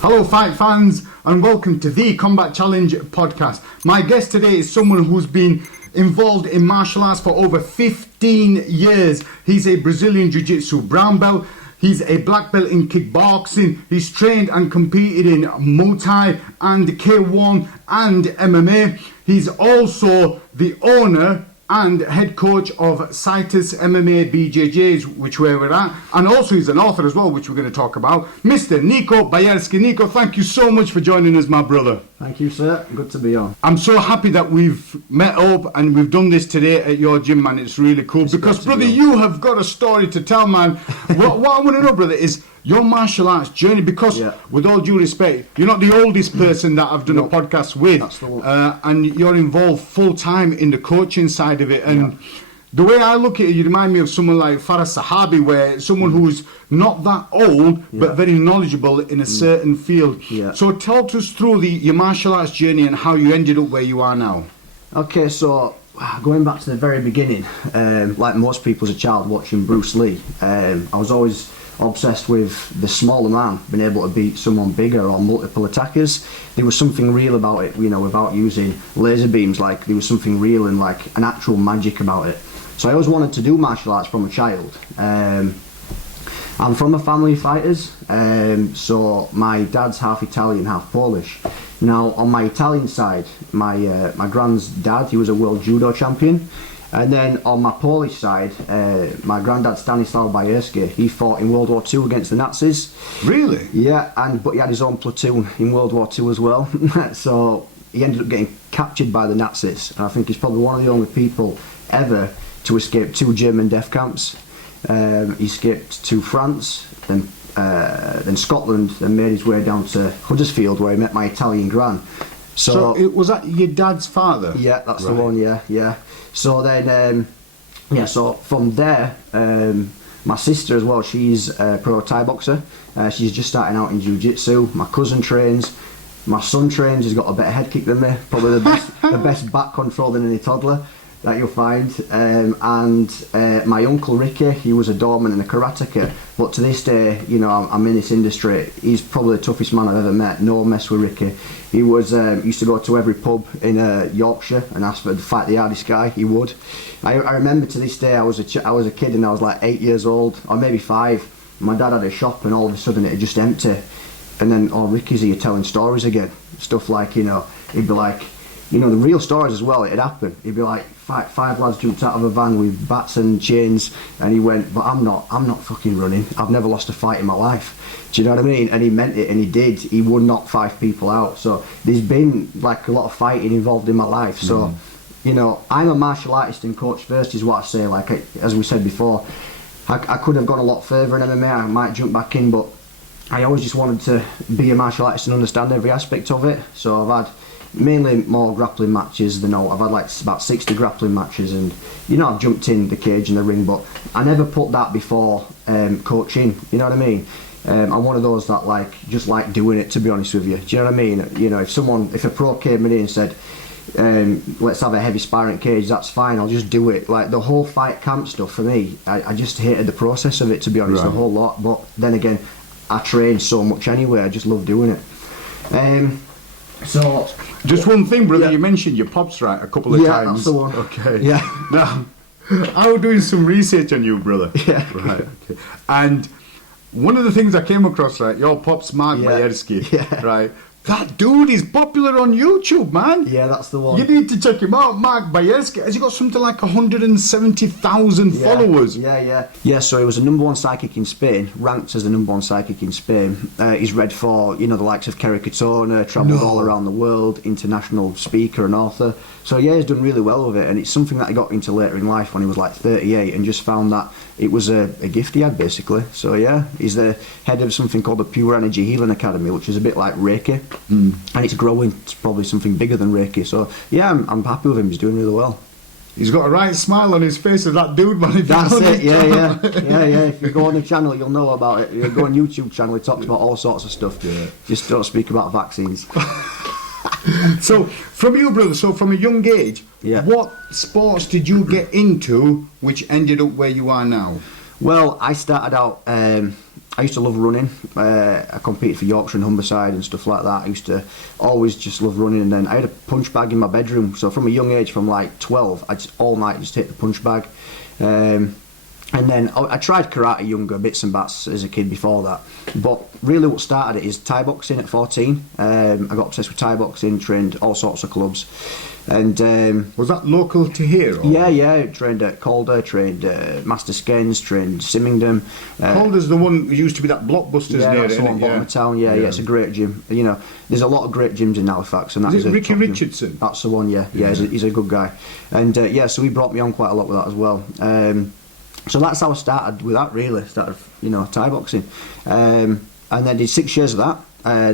Hello fight fans and welcome to the Combat Challenge podcast. My guest today is someone who's been involved in martial arts for over 15 years. He's a Brazilian Jiu-Jitsu brown belt. He's a black belt in kickboxing. He's trained and competed in Muay Thai and K1 and MMA. He's also the owner and head coach of Citus MMA BJJs, which we're at, and also he's an author as well, which we're going to talk about. Mr. Nico Bajerski. Nico, thank you so much for joining us, my brother. Thank you, sir. Good to be on. I'm so happy that we've met up and we've done this today at your gym, man. It's really cool because, brother, you have got a story to tell, man. What I want to know, brother, is your martial arts journey, because with all due respect, you're not the oldest person that I've done a podcast with. That's the one. And you're involved full time in the coaching side of it. And the way I look at it, you remind me of someone like Faraz Sahabi, where someone who's not that old but very knowledgeable in a certain field. So talk us through your martial arts journey and how you ended up where you are now. Okay, so going back to the very beginning, like most people as a child watching Bruce Lee, I was always obsessed with the smaller man being able to beat someone bigger or multiple attackers. There was something real about it, you know, without using laser beams. Like, there was something real and like an actual magic about it. So I always wanted to do martial arts from a child. I'm from a family of fighters, so my dad's half Italian, half Polish. Now, on my Italian side, my grand's dad, he was a world judo champion. And then on my Polish side, my granddad Stanislav Bajerski, he fought in World War II against the Nazis. Really? Yeah, but he had his own platoon in World War II as well. So he ended up getting captured by the Nazis. And I think he's probably one of the only people ever to escape 2 German death camps. He escaped to France, then Scotland, and made his way down to Huddersfield, where he met my Italian gran. So was that your dad's father? Yeah, that's the one. Yeah. So then, so from there, my sister as well. She's a pro Thai boxer. She's just starting out in jiu-jitsu. My cousin trains. My son trains. He's got a better head kick than me. Probably the best back control than any toddler that you'll find. And my uncle Ricky, he was a doorman and a karateka. But to this day, you know, I'm in this industry. He's probably the toughest man I've ever met. No mess with Ricky. He was used to go to every pub in Yorkshire and ask for to fight the hardest guy. He would. I remember to this day, I was a kid and I was like 8 years old, or maybe 5. My dad had a shop and all of a sudden it just empty. And then, Ricky's here telling stories again. Stuff like, you know, he'd be like, you know, the real stories as well, it'd happen. He'd be like, five lads jumped out of a van with bats and chains, and he went, but I'm not fucking running. I've never lost a fight in my life. Do you know what I mean? And he meant it, and he did. He would knock 5 people out. So there's been like a lot of fighting involved in my life. So, you know, I'm a martial artist and coach first is what I say. Like, as we said before, I could have gone a lot further in MMA. I might jump back in, but I always just wanted to be a martial artist and understand every aspect of it. So I've had mainly more grappling matches than all. I've had like about 60 grappling matches, and you know, I've jumped in the cage and the ring, but I never put that before coaching. You know what I mean? I'm one of those that just like doing it, to be honest with you. Do you know what I mean? You know, if a pro came in and said, let's have a heavy sparring cage, that's fine, I'll just do it. Like the whole fight camp stuff for me, I just hated the process of it, to be honest, a whole lot. But then again, I train so much anyway, I just love doing it. So just one thing, brother, you mentioned your pops right a couple of times. Yeah, that's the one. Okay. Yeah. Now, I was doing some research on you, brother. Yeah. Right. Okay. And one of the things I came across, right, your pops, Mark Bajerski, right? That dude is popular on YouTube, man. Yeah, that's the one. You need to check him out, Mark Bajerski. Has he got something like 170,000 followers? Yeah, so he was the #1 psychic in Spain, ranked as the #1 psychic in Spain. He's read for, you know, the likes of Kerry Katona, travelled all around the world, international speaker and author. So yeah, he's done really well with it, and it's something that he got into later in life when he was like 38 and just found that it was a gift he had, basically. So yeah, he's the head of something called the Pure Energy Healing Academy, which is a bit like Reiki. And it's growing. It's probably something bigger than Reiki. So yeah, I'm happy with him. He's doing really well. He's got a right smile on his face of that dude, man. That's it. Yeah. If you go on the channel, you'll know about it. You go on YouTube channel, he talks about all sorts of stuff. Yeah. Just don't speak about vaccines. So from you, brother, from a young age, what sports did you get into which ended up where you are now? Well, I started out I used to love running. I competed for Yorkshire and Humberside and stuff like that. I used to always just love running, and then I had a punch bag in my bedroom. So from a young age, from like 12, I just all night just hit the punch bag. And then I tried karate younger, bits and bats as a kid before that. But really what started it is Thai boxing at 14. I got obsessed with Thai boxing, trained all sorts of clubs. And was that local to here? Or? Yeah, trained at Calder, trained Master Skens, trained Symington. Calder's the one who used to be that Blockbusters yeah, near that's it, the one bottom of town. Yeah, it's a great gym. You know, there's a lot of great gyms in Halifax, and that is it Ricky top Richardson? Gym. That's the one. Yeah, he's a good guy, and so he brought me on quite a lot with that as well. So that's how I started with that. Really started, Thai boxing, and then did 6 years of that.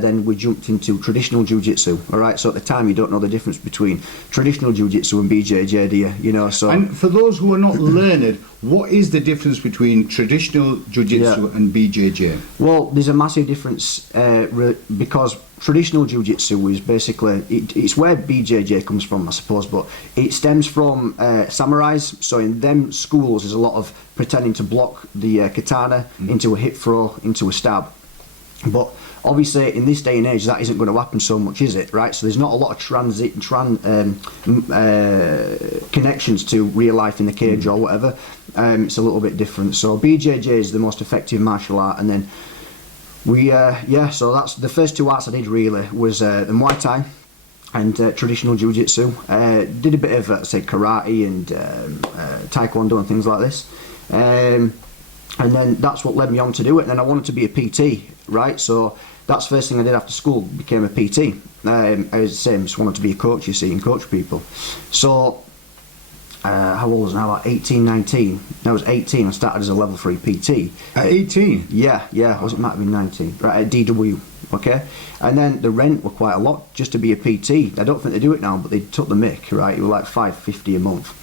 Then we jumped into traditional jiu-jitsu. All right, so at the time you don't know the difference between traditional jiu-jitsu and BJJ, do you? You know, so. And for those who are not learned, what is the difference between traditional jiu-jitsu and BJJ? Well, there's a massive difference because traditional jiu-jitsu is basically it's where BJJ comes from, I suppose, but it stems from samurais. So in them schools, there's a lot of pretending to block the katana into a hip throw, into a stab, but obviously, in this day and age, that isn't going to happen so much, is it? Right? So there's not a lot of connections to real life in the cage or whatever. It's a little bit different. So BJJ is the most effective martial art, and then so that's the first two arts I did really was the Muay Thai and traditional jiu-jitsu. Did a bit of say karate and taekwondo and things like this. And then that's what led me on to do it. And then I wanted to be a PT, right? So that's the first thing I did after school, became a PT. I was the same, just wanted to be a coach, you see, and coach people. So, how old was I now? Like 18, 19. I was 18, I started as a level 3 PT. At 18? Yeah, it might have been 19, right, at DW, okay? And then the rent were quite a lot just to be a PT. I don't think they do it now, but they took the mick, right? It was like $5.50 a month.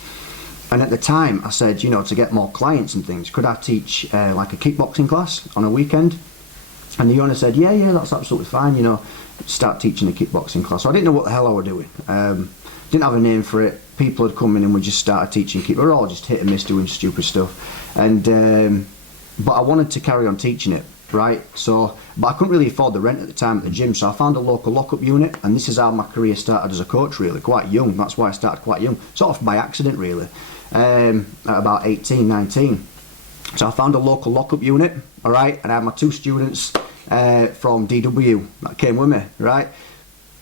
And at the time, I said, to get more clients and things, could I teach like a kickboxing class on a weekend? And the owner said, yeah, that's absolutely fine, start teaching a kickboxing class. So I didn't know what the hell I were doing. Didn't have a name for it. People had come in and we just started teaching kick. We were all just hit and miss doing stupid stuff. And but I wanted to carry on teaching it, right? So, but I couldn't really afford the rent at the time at the gym, so I found a local lock-up unit, and this is how my career started as a coach, really, quite young. That's why I started quite young, sort of by accident, really. At about 18, 19. So I found a local lock-up unit, all right, and I had my 2 students from DW that came with me, right?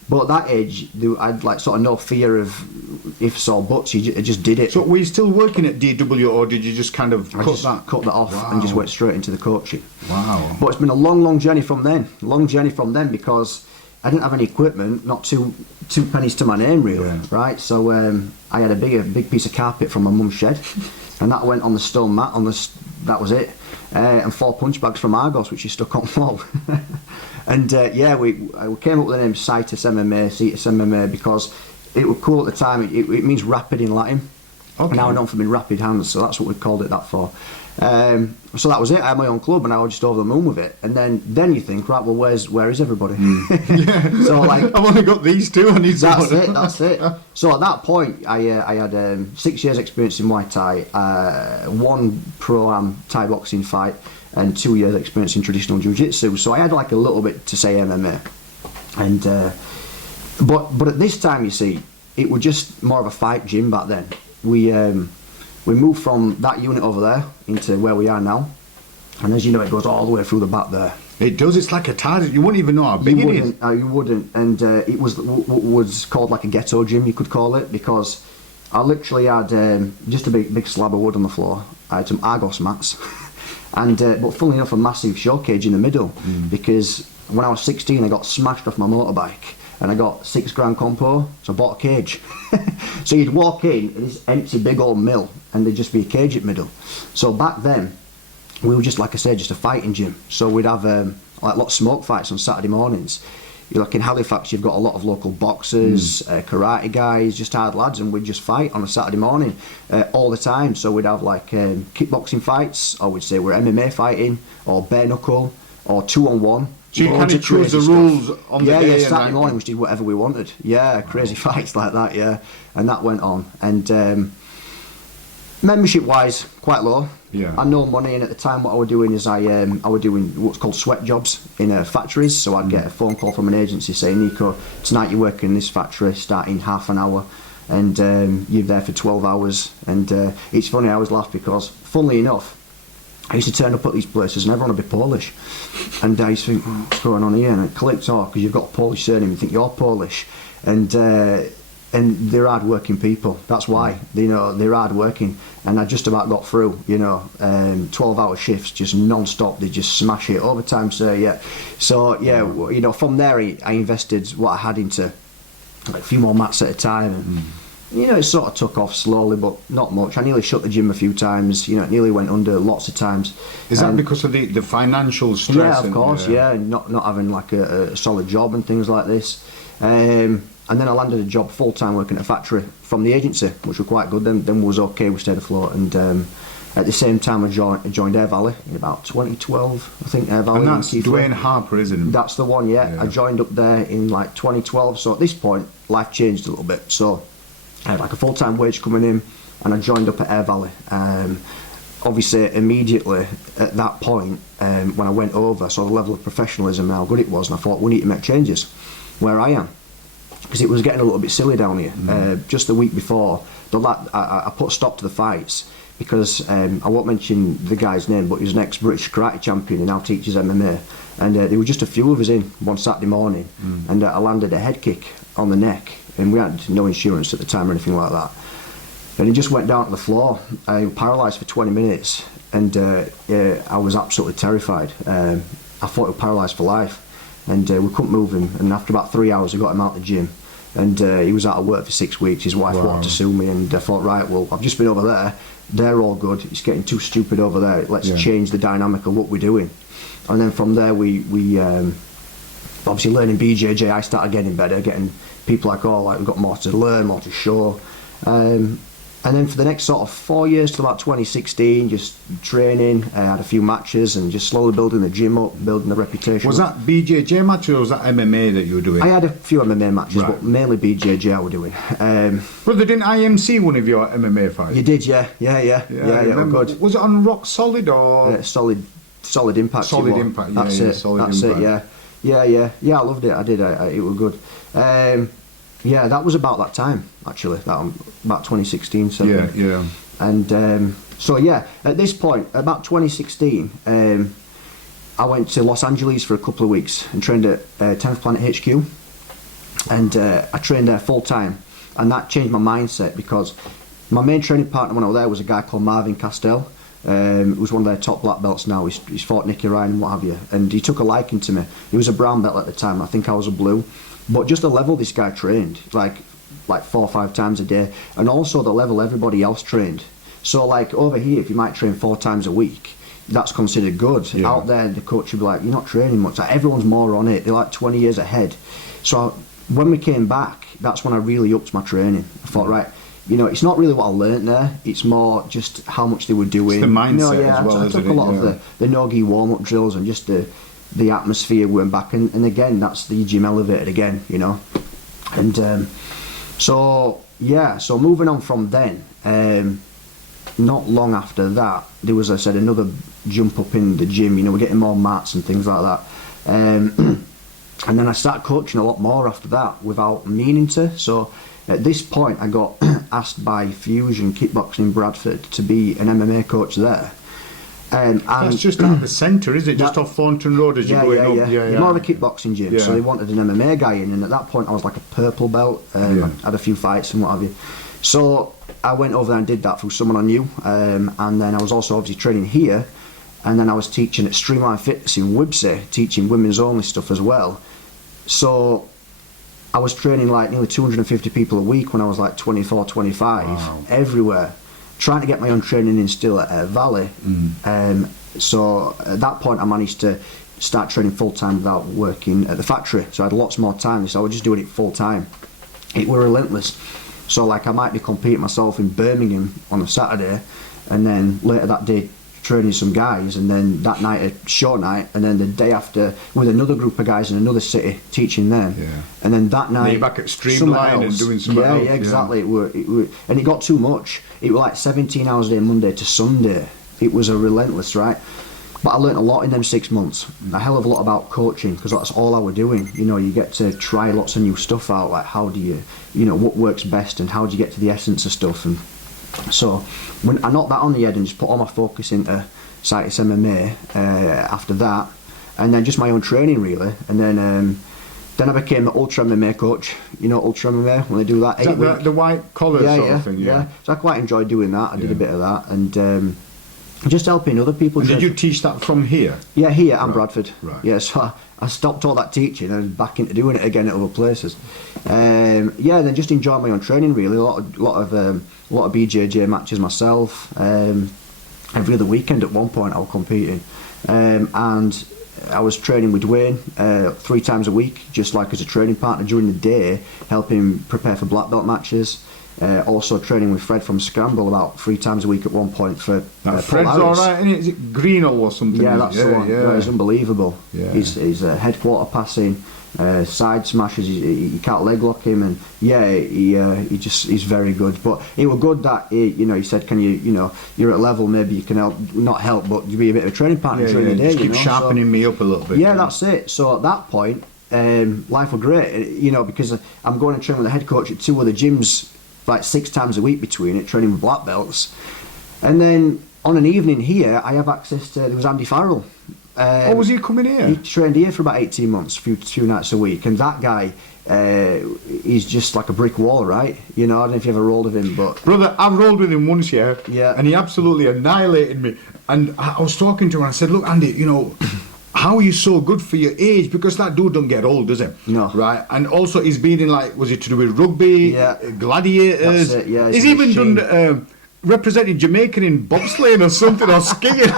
But at that age, I had like sort of no fear of ifs or buts. I just did it. So were you still working at DW, or did you just kind of cut that off and just went straight into the coaching? Wow. But it's been a long journey from then. Because I didn't have any equipment, not two pennies to my name, really, right? So I had a big piece of carpet from my mum's shed, and that went on the stone mat. That was it, and 4 punch bags from Argos, which you stuck on the wall. And we came up with the name Citus MMA, because it was cool at the time. It means rapid in Latin. Okay. Now I know from in rapid hands, so that's what we called it that for. So that was it. I had my own club, and I was just over the moon with it. And then you think, right, well, where is everybody? Yeah. So like, I've only got these 2. I need. That's it. So at that point, I had 6 years experience in Muay Thai, 1 pro-am Thai boxing fight, and 2 years experience in traditional jiu-jitsu. So I had like a little bit to say MMA, and but at this time, you see, it was just more of a fight gym back then. We moved from that unit over there into where we are now, and as you know, it goes all the way through the back there. It does. It's like a TARDIS. You wouldn't even know how big it is. You wouldn't. And it was called like a ghetto gym, you could call it, because I literally had just a big slab of wood on the floor. I had some Argos mats, and but funnily enough, a massive show cage in the middle, because when I was 16, I got smashed off my motorbike. And I got $6 compo, so I bought a cage. So you'd walk in this empty big old mill, and there'd just be a cage at middle. So back then, we were just, like I said, just a fighting gym. So we'd have like lots of smoke fights on Saturday mornings. Like in Halifax, you've got a lot of local boxers, karate guys, just hard lads, and we'd just fight on a Saturday morning all the time. So we'd have like kickboxing fights, or we'd say we're MMA fighting, or bare knuckle, or 2-on-1. So you kind of choose the rules on the day. Yeah, Saturday morning we did whatever we wanted. Yeah, crazy fights like that, yeah. And that went on. And Membership wise, quite low. Yeah. I had no money, and at the time what I was doing is I was doing what's called sweat jobs in factories. So I'd get a phone call from an agency saying, Nico, tonight you're working in this factory starting half an hour, and you're there for 12 hours. And it's funny, I always laugh because, funnily enough, I used to turn up at these places and everyone would be Polish. And I used to think, what's going on here? And it clicked off because you've got a Polish surname, you think you're Polish. And they're hard-working people. That's why, they're hard-working. And I just about got through, 12-hour shifts, just non-stop. They just smash it. Overtime, sir, yeah. So, yeah, from there, I invested what I had into a few more mats at a time. And, it sort of took off slowly, but not much. I nearly shut the gym a few times. It nearly went under lots of times. Is that because of the financial stress? Yeah, of course, not having like a solid job and things like this. And then I landed a job full-time working at a factory from the agency, which were quite good. Then was okay, we stayed afloat. And at the same time, I joined Air Valley in about 2012, I think, Air Valley. And that's Dwayne Harper, isn't it? That's the one, yeah. I joined up there in like 2012. So at this point, life changed a little bit. So I had like a full-time wage coming in, and I joined up at Air Valley. Obviously, immediately at that point, when I went over, I saw the level of professionalism and how good it was, and I thought, we need to make changes where I am. Because it was getting a little bit silly down here. Just the week before, I put a stop to the fights because I won't mention the guy's name, but he was an ex-British karate champion and now teaches MMA. And there were just a few of us in one Saturday morning, and I landed a head kick on the neck, and we had no insurance at the time or anything like that. And he just went down to the floor. I was paralysed for 20 minutes, and I was absolutely terrified. I thought I was paralysed for life. And we couldn't move him, and after about 3 hours we got him out of the gym, and he was out of work for 6 weeks. His wife wanted to sue me, and I thought, right, well, I've just been over there, they're all good, it's getting too stupid over there, let's change the dynamic of what we're doing. And then from there we obviously learning BJJ, I started getting better, getting people we've got more to learn, more to show. And then for the next sort of 4 years till about 2016, just training, I had a few matches and just slowly building the gym up, building the reputation. Was that BJJ matches or was that MMA that you were doing? I had a few MMA matches, but mainly BJJ I was doing. Brother, didn't IMC one of your MMA fights? You did, yeah, good. Was it on Rock Solid or? Solid Impact. Solid Impact, that's it. That's it, yeah. I loved it. I did. It was good. Yeah, that was about that time, actually, about 2016. So, yeah. And so, yeah, at this point, about 2016, I went to Los Angeles for a couple of weeks and trained at 10th Planet HQ. And I trained there full time. And that changed my mindset because my main training partner when I was there was a guy called Marvin Castell. He was one of their top black belts now. He's fought Nicky Ryan and what have you. And he took a liking to me. He was a brown belt at the time. I think I was a blue. But just the level this guy trained, like 4 or 5 times a day, and also the level everybody else trained. So like over here, if you might train 4 times a week, that's considered good. Yeah. Out there, the coach would be like, you're not training much. Like, everyone's more on it. They're like 20 years ahead. So when we came back, that's when I really upped my training. I thought, right, it's not really what I learnt there. It's more just how much they were doing. It's the mindset as well. I took a lot of the no-gi warm-up drills and just the atmosphere went back, and again, that's the gym elevated again, and so moving on from then, not long after that, there was, I said, another jump up in the gym. We're getting more mats and things like that, and then I started coaching a lot more after that without meaning to. So at this point, I got asked by Fusion Kickboxing in Bradford to be an MMA coach there. And that's just out of the centre, is it? Just off Thornton Road as you're going up? Yeah. More of a kickboxing gym, so they wanted an MMA guy in, and at that point I was like a purple belt, I had a few fights and what have you. So I went over there and did that through someone I knew, and then I was also obviously training here, and then I was teaching at Streamline Fitness in Wibsey, teaching women's only stuff as well. So I was training like nearly 250 people a week when I was like 24, 25, everywhere. Trying to get my own training in still at Air Valley. So at that point I managed to start training full time without working at the factory. So I had lots more time, so I was just doing it full time. It were relentless. So like I might be competing myself in Birmingham on a Saturday, and then later that day training some guys, and then that night a show night, and then the day after with another group of guys in another city teaching them, and then that night you're back at Streamline and doing something else. Yeah, exactly. It were, and it got too much. It was like 17 hours a day, Monday to Sunday. It was a relentless, right? But I learnt a lot in them 6 months. A hell of a lot about coaching, because that's all I was doing. You know, you get to try lots of new stuff out, like how do you know, what works best and how do you get to the essence of stuff. And so when I knocked that on the head and just put all my focus into Citus MMA after that, and then just my own training really, and then I became an Ultra MMA coach. You know, Ultra MMA, when they do that. Is that the white collar sort of thing? Yeah. So I quite enjoyed doing that. I did a bit of that, and just helping other people. And did you teach that from here? Yeah, here and Bradford. Right. Yeah, so I stopped all that teaching and was back into doing it again at other places. Then just enjoyed my own training really. A lot of BJJ matches myself. Every other weekend at one point I was competing, and I was training with Dwayne 3 times a week, just like as a training partner during the day, helping him prepare for black belt matches. Also training with Fred from Scramble about 3 times a week at one point for Fred's alright, isn't it? Is it Greenall or something? Yeah, that's the one. Yeah, he's unbelievable. Yeah. He's headquarter passing, side smashes. You can't leg lock him, and he's very good. But it was good that he said, can you're at level, maybe you can not help, but you be a bit of a training partner during the day. Just keep sharpening me up a little bit. Yeah, that's it. So at that point, life was great. Because I'm going and training with the head coach at 2 other gyms, like 6 times a week between it, training with black belts. And then on an evening here, I have access to, there was Andy Farrell. Was he coming here? He trained here for about 18 months, few nights a week. And that guy, he's just like a brick wall, right? I don't know if you ever rolled with him, but... Brother, I rolled with him once, yeah. And he absolutely annihilated me. And I was talking to him and I said, look, Andy, how are you so good for your age? Because that dude don't get old, does he? No. Right? And also he's been in, like, was it to do with rugby, gladiators? That's it, yeah. He's even done represented Jamaica in bobsleighing or something, or skiing.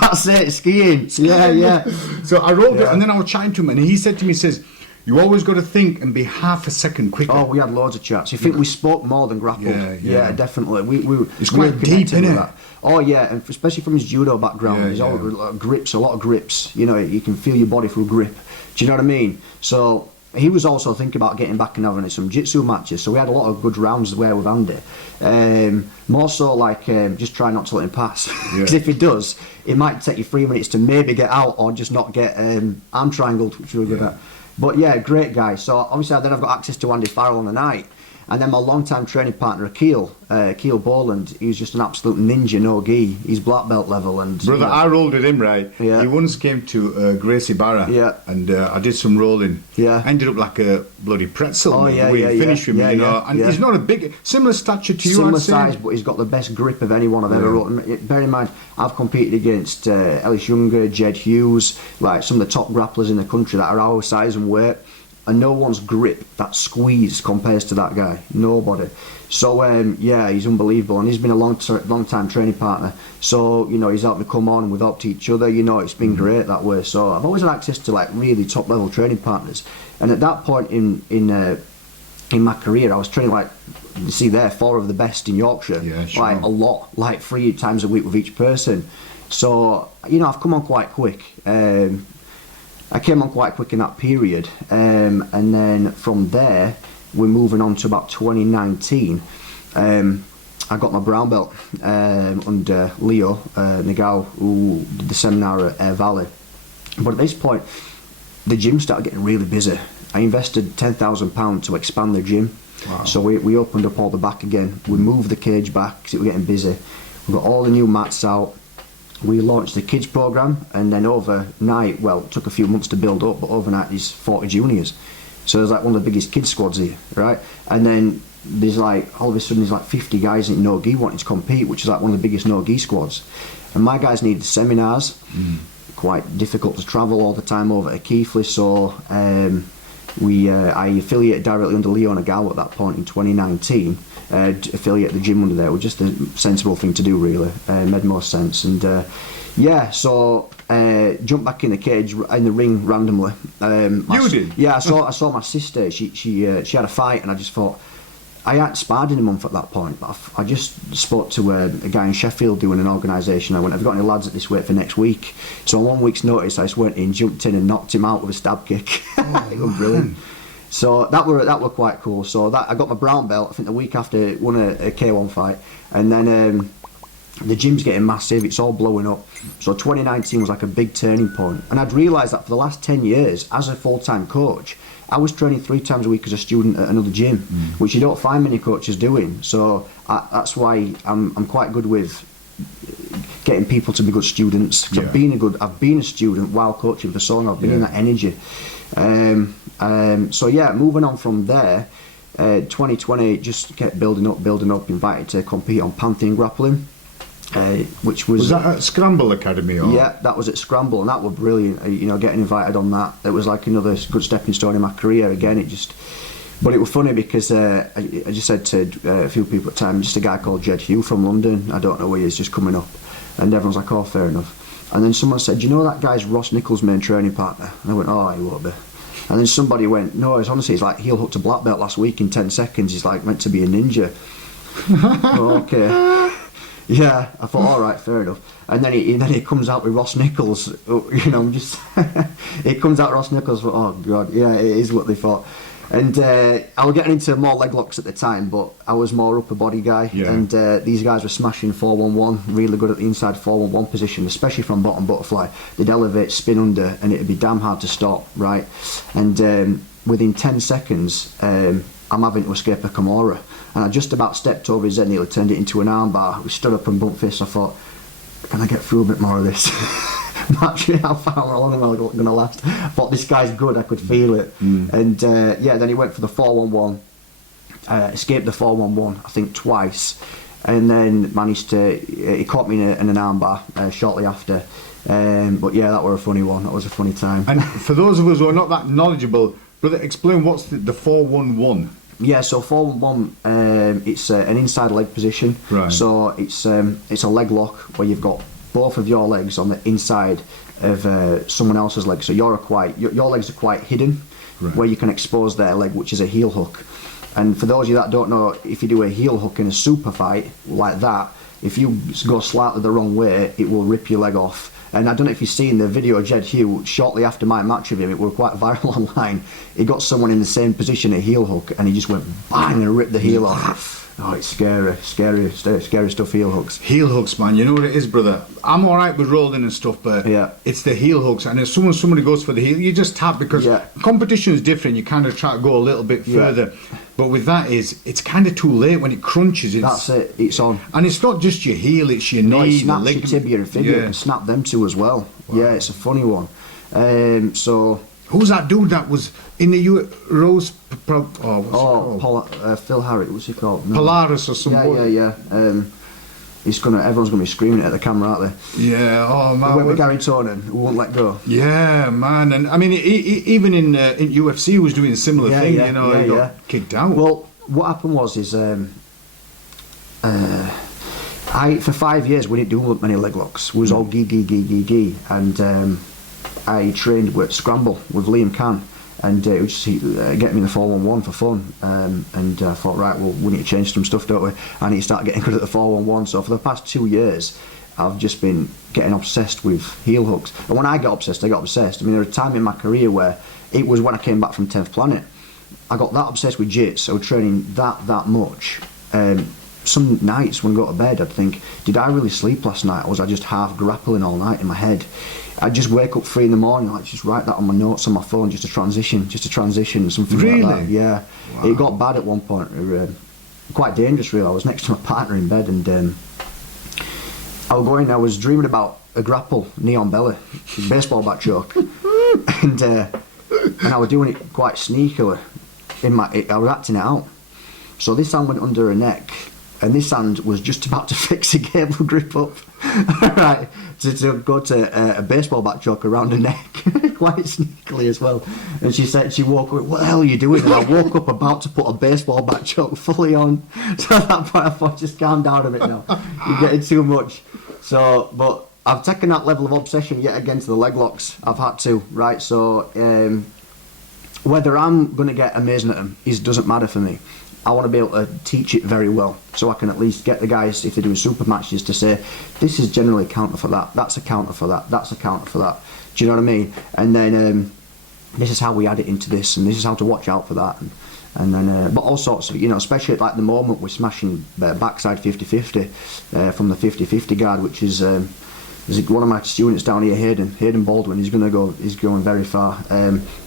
That's it, skiing. Yeah. So I rolled it, and then I was chatting to him, and he said to me, he says, you always got to think and be half a second quicker. Oh, we had loads of chats. You think we spoke more than grappled? Yeah, definitely. It's quite deep, isn't it? Oh yeah, and especially from his judo background, there's all grips, a lot of grips. You can feel your body through grip. Do you know what I mean? So he was also thinking about getting back and having some jitsu matches. So we had a lot of good rounds there with Andy. More so like just try not to let him pass, because if he does, it might take you 3 minutes to maybe get out or just not get arm triangled, which we were good at. But yeah, great guy. So obviously then I've got access to Andy Farrell on the night. And then my long-time training partner, Akil Boland, he's just an absolute ninja, no gi. He's black belt level. And brother, I rolled with him, right? Yeah. He once came to Gracie Barra, and I did some rolling. Yeah. I ended up like a bloody pretzel. Oh, yeah, we finished with me, and he's not a big, similar stature to you, similar I'd say. size, but he's got the best grip of anyone I've ever rolled. Bear in mind, I've competed against Ellis Younger, Jed Hughes, like some of the top grapplers in the country that are our size and weight. And no one's grip, that squeeze, compares to that guy. Nobody. So he's unbelievable, and he's been a long time training partner. So he's helped me come on, we've helped each other. It's been great that way. So I've always had access to like really top level training partners. And at that point in my career, I was training like, you see there, 4 of the best in Yorkshire. Yeah, sure. Like a lot, like 3 times a week with each person. So I've come on quite quick. I came on quite quick in that period, and then from there we're moving on to about 2019. I got my brown belt under Leo Nagao, who did the seminar at Air Valley. But at this point, the gym started getting really busy. I invested £10,000 to expand the gym. Wow. So we opened up all the back again. We moved the cage back because it was getting busy. We got all the new mats out. We launched the kids program, and then overnight, well, it took a few months to build up, but overnight there's 40 juniors. So there's like one of the biggest kids squads here, right? And then there's like, all of a sudden there's like 50 guys in no-gi wanting to compete, which is like one of the biggest no-gi squads. And my guys needed seminars, quite difficult to travel all the time over to Keighley, so I affiliated directly under Leo Nagao at that point in 2019. Affiliate the gym under there was just a sensible thing to do, really. Made more sense. And so jumped back in the cage in the ring randomly. You did? Yeah, I saw my sister. She had a fight, and I just thought, I hadn't sparred in a month at that point, but I just spoke to a guy in Sheffield doing an organisation. I went, have you got any lads at this weight for next week? So on 1 week's notice, I just went in, jumped in and knocked him out with a stab kick. It was brilliant. So that were quite cool. So that I got my brown belt, I think the week after, won a K1 fight. And then the gym's getting massive, it's all blowing up. So 2019 was like a big turning point. And I'd realised that for the last 10 years, as a full-time coach, I was training 3 times a week as a student at another gym, which you don't find many coaches doing. So that's why I'm quite good with getting people to be good students. Cause I've been a student while coaching for so long. I've been in that energy. So yeah, moving on from there, 2020 just kept building up. Invited to compete on Pantheon grappling. Which was that at Scramble Academy? Or? Yeah, that was at Scramble, and that was brilliant. Getting invited on that, it was like another good stepping stone in my career. Again, but it was funny because I just said to a few people at the time, just a guy called Jed Hugh from London. I don't know where he is, just coming up, and everyone's like, "Oh, fair enough." And then someone said, "You know that guy's Ross Nichols' main training partner?" And I went, "Oh, he won't be." And then somebody went, "No, it's honestly, he's like heel hooked to black belt last week in 10 seconds. He's like meant to be a ninja." Oh, okay. Yeah, I thought, all right, fair enough. And then he comes out with Ross Nichols. I'm just it comes out Ross Nichols. Oh god, yeah, it is what they thought. And I was getting into more leg locks at the time, but I was more upper body guy. Yeah. And these guys were smashing 4-1-1, really good at the inside 4-1-1 position, especially from bottom butterfly. They'd elevate, spin under, and it'd be damn hard to stop, right? And within 10 seconds, I'm having to escape a Kimura. And I just about stepped over his head, nearly turned it into an armbar. We stood up and bumped fists. I thought, can I get through a bit more of this? Actually, how long am I going to last? I thought, this guy's good, I could feel it. And then he went for the 4-1-1, escaped the 4-1-1, I think twice, and then managed to, he caught me in an armbar shortly after. But yeah, that was a funny one, that was a funny time. And for those of us who are not that knowledgeable, brother, explain what's the 4-1-1? Yeah, so 4-1-1, it's an inside leg position. Right. So it's a leg lock where you've got both of your legs on the inside of someone else's leg. So your legs are quite hidden, right, where you can expose their leg, which is a heel hook. And for those of you that don't know, if you do a heel hook in a super fight like that, if you go slightly the wrong way, it will rip your leg off. And I don't know if you've seen the video of Jed Hugh, shortly after my match with him, it was quite viral online. He got someone in the same position, a heel hook, and he just went bang and ripped the heel off. Oh, it's scary stuff, heel hooks. Heel hooks, man, you know what it is, brother? I'm alright with rolling and stuff, but it's the heel hooks. And if somebody goes for the heel, you just tap, because competition is different. You kind of try to go a little bit further. But with that it's kind of too late. When it crunches, that's it, it's on. And it's not just your heel, it's your knee, it snaps your tibia and fibula. You can snap them too as well. Wow. Yeah, it's a funny one. So who's that dude that was in the Rose? What's it called? Phil Harriet. What's he called? No. Polaris or something. Yeah. Everyone's gonna be screaming at the camera, aren't they? Yeah. Oh man. He went with Gary Tonin, who won't let go. Yeah, man. And I mean, even in UFC, he was doing a similar thing. He got kicked out. Well, what happened was for 5 years we didn't do many leg locks. We was all gi, and I trained with Scramble with Liam Cann, and it was just get me in the 4-1-1 for fun, and I thought, right, well, we need to change some stuff, don't we? I need to start getting good at the 4-1-1. So for the past 2 years I've just been getting obsessed with heel hooks, and when I got obsessed. I mean, there was a time in my career where it was when I came back from 10th Planet, I got that obsessed with jits. I was training that much. Some nights when I go to bed I'd think, did I really sleep last night, or was I just half grappling all night in my head? I'd just wake up 3 in the morning, like just write that on my notes on my phone, just a transition, something really? Like that. Yeah. Wow. It got bad at one point, quite dangerous really. I was next to my partner in bed, and I was dreaming about a grapple, knee on belly, baseball bat choke, and I was doing it quite sneakily. I was acting it out. So this hand went under her neck, and this hand was just about to fix a cable grip up, right, to go to a baseball bat choke around her neck, quite sneakily as well. And she woke up, what the hell are you doing? And I woke up about to put a baseball bat choke fully on. So at that point I thought, just calm down a bit now, you're getting too much. So, but I've taken that level of obsession yet again to the leg locks. I've had to, right? So whether I'm going to get amazing at them doesn't matter for me. I want to be able to teach it very well, so I can at least get the guys, if they're doing super matches, to say, this is generally a counter for that, that's a counter for that, that's a counter for that. Do you know what I mean? And then this is how we add it into this, and this is how to watch out for that. And then, but all sorts of, you know, especially at like the moment we're smashing backside 50-50 from the 50-50 guard, which is one of my students down here, Hayden Baldwin. He's going very far.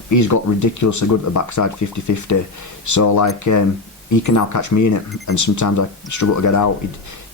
He's got ridiculously good at the backside 50-50. So like he can now catch me in it, and sometimes I struggle to get out.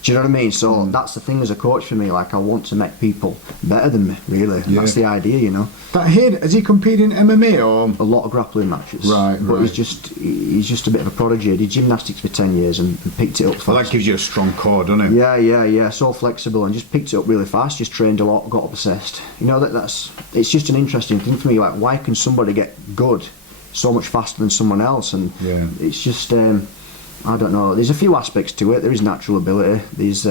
Do you know what I mean? So that's the thing as a coach for me. Like I want to make people better than me, really. Yeah. That's the idea, you know. That Hayden, has he competed in MMA or? A lot of grappling matches. Right, but right. he's just a bit of a prodigy. He did gymnastics for 10 years and picked it up fast. Well, that gives you a strong core, doesn't it? Yeah. So flexible, and just picked it up really fast. Just trained a lot, got obsessed. You know, it's just an interesting thing for me. Like, why can somebody get good so much faster than someone else? And it's just I don't know. There's a few aspects to it. There is natural ability. There's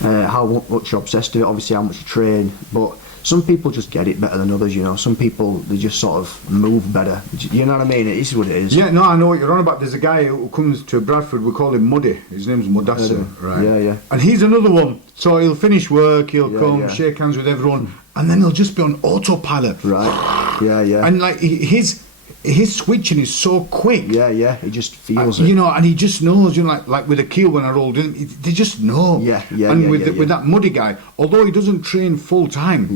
how much you're obsessed with it. Obviously, how much you train. But some people just get it better than others. You know, some people, they just sort of move better. You know what I mean? It is what it is. Yeah, no, I know what you're on about. There's a guy who comes to Bradford. We call him Muddy. His name's Mudasser, right? Yeah. And he's another one. So he'll finish work. He'll come, shake hands with everyone, and then he'll just be on autopilot. Right. Yeah. And like his switching is so quick. Yeah, he just feels it. You know, and he just knows, you know, like with Akil when I rolled in, they just know. Yeah. And with that Muddy guy, although he doesn't train full time,